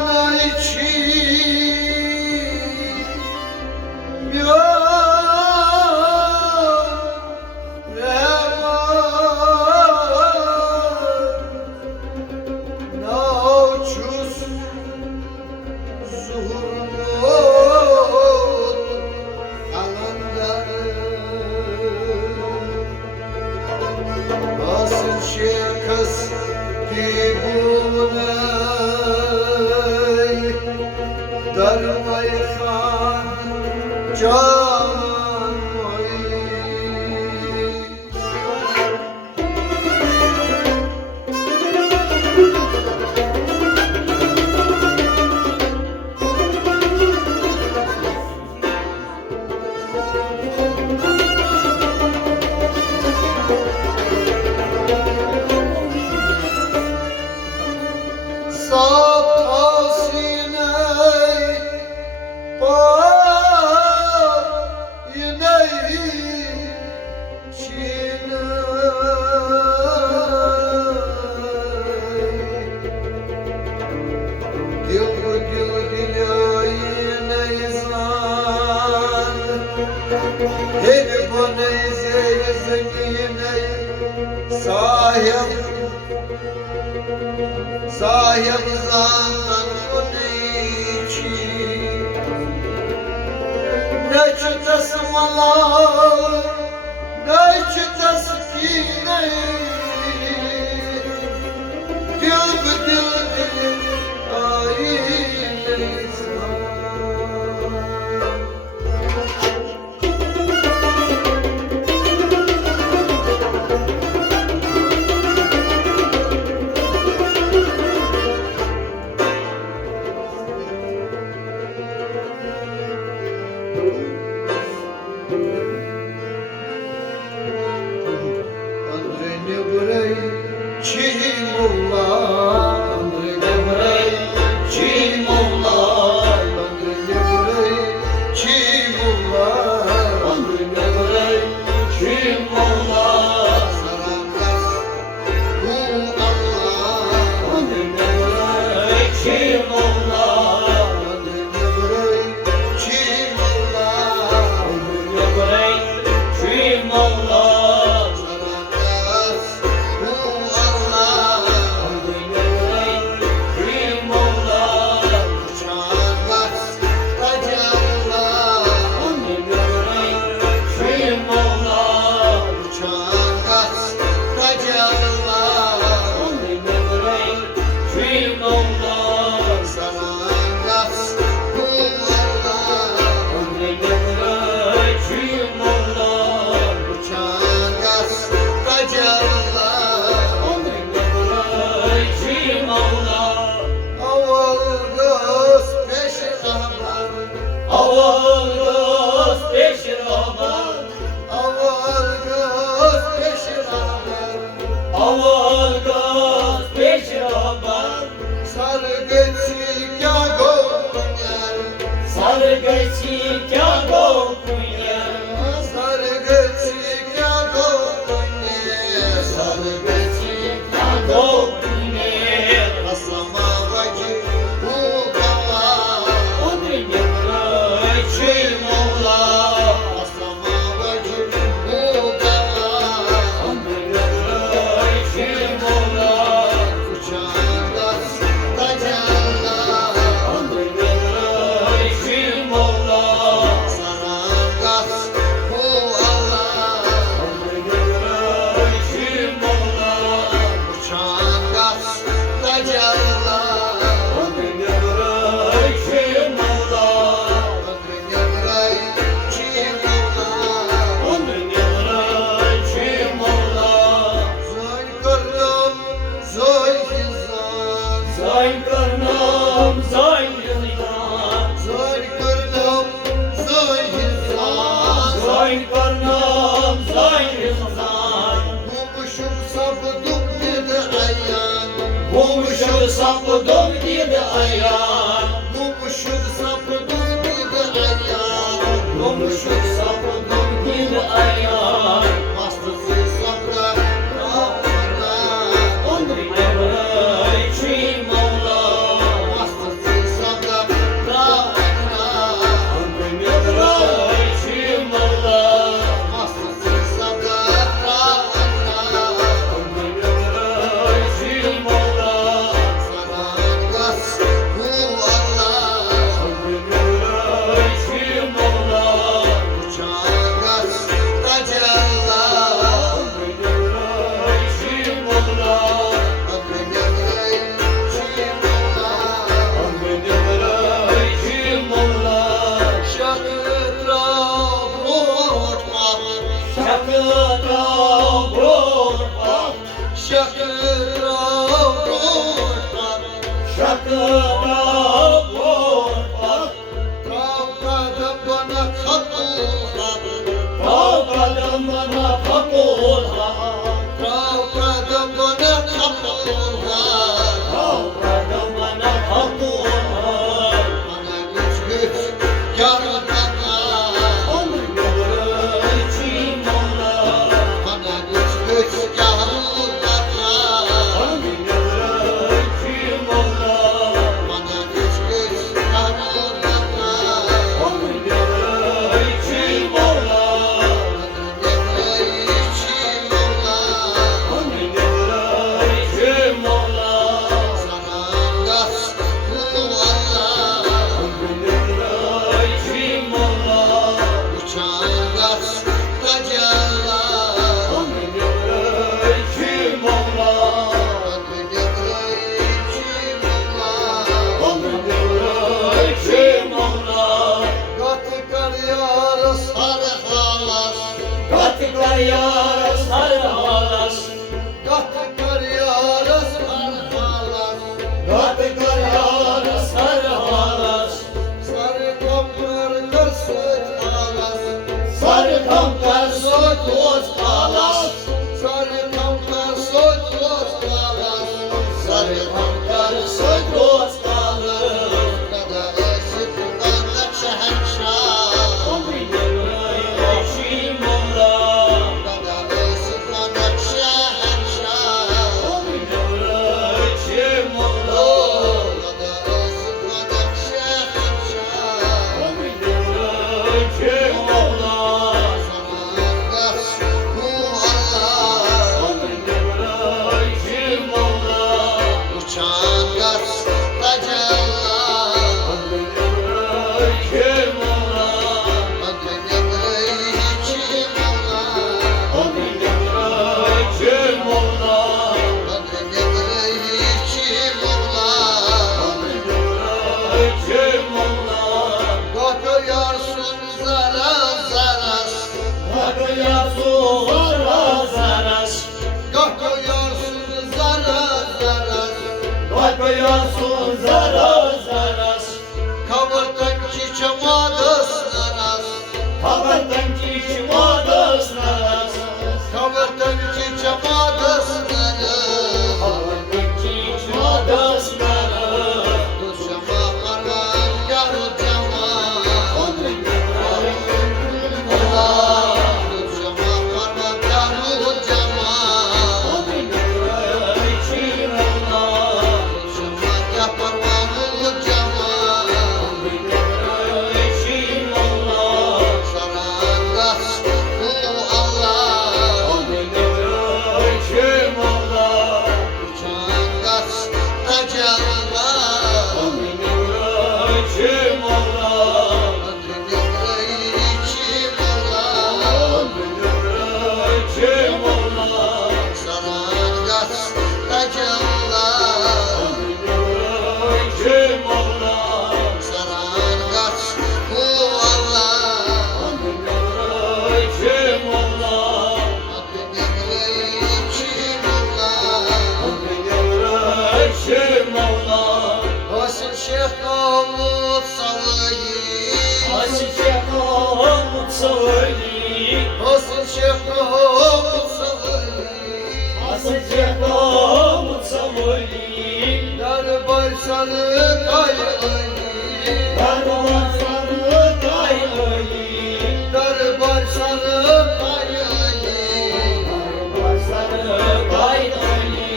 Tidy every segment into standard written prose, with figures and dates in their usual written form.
bana için yok revan nauçuz zuhurun kalanları nasıl şirkız dibunay darmay khan can oy Sahip zandan bunun için ne çıtası malar ne çıtası kine dil bu dil dil ayine Sapıdım dedi ayağım, Kumuşum sapıdım gibi ayağım, komşum sapıdım dedi ayağım. Hastası sapra Rabbana, Onları içim Allah, hastası hakkına kurban. Kavgadan bana kabul hak. Kavgadan bana kabul hak. Kavgadan bana kabul hak. Kavgadan bana kabul hak. Bana güç güç yarına. Onun yolu için ola. Bana güç güç yarına. Onun yolu için ola. Bana güç güç yarına. Onun yolu için ola. Onun yolu için ola. Onun yolu için ola. Onun yolu için ola. Onun yolu için ola. Katıklar yar sarı halas. Katıklar yar sarı halas. Sarı kamkar soy toz halas. Sarı kamkar soy toz halas. Onun yolu için ola. Onun yolu için ola. Onun yolu için ola. Onun yolu için ola. Uçan gaz tacallar. Onun yolu için ola. Adın emri içim olar. Onun yolu için ola. Adın emri içim olar. Onun yolu için ola. Kokuyorsun zaraz zaraz. Akıya su zaraz zaraz. Kokuyorsun zaraz zaraz. Akıya su zaraz zaraz. Kavurdan çiçeğim adas zaraz. Kabartan çiçim adas naraz. Kavurdan çiçeğim adas zaraz. Kabartan çiçim adas naraz. Duşama karvan yarıcama. Onun yolu için ola. Duşama karvan yarıcama. Onun yolu için ola. Duşama yaparvanı cama. Onun yolu için ola. Sarangas bu Allah. Onun yolu için ola. Uçan gaz tacallar. Onun yolu için ola. Adın emri içim olar. Onun yolu için ola. Sarangas tacallar. Onun yolu için ola. Sarangas bu Allah. Onun yolu için ola. Adın emri içim olar. Onun yolu için ola. Asıl Şeyh Davut Savayı. Aşık Mahmut Savali. Asıl Şeyh Davut Savayı. Aşık Mahmut Savali. Darbar salı kay ay. Darman sarı kayayı. Darbar salı kay ay. Darman sarı kayayı.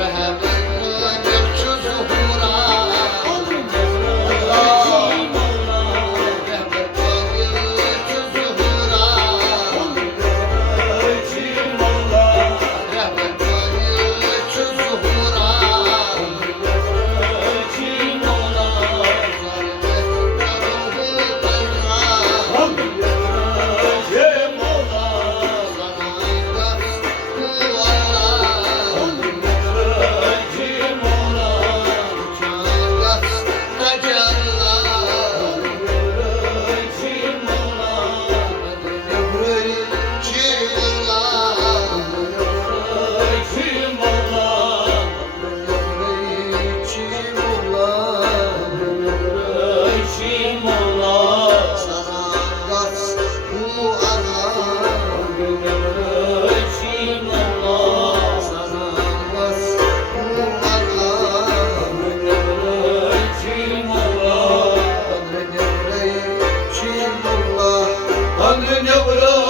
Rahmet gönül çuzuhura. Onun yolu için ola. Rahmet gönül çuzuhura. Onun yolu için ola. Rahmet gönül çuzuhura. Onun yolu için ola. Zarmet yavrum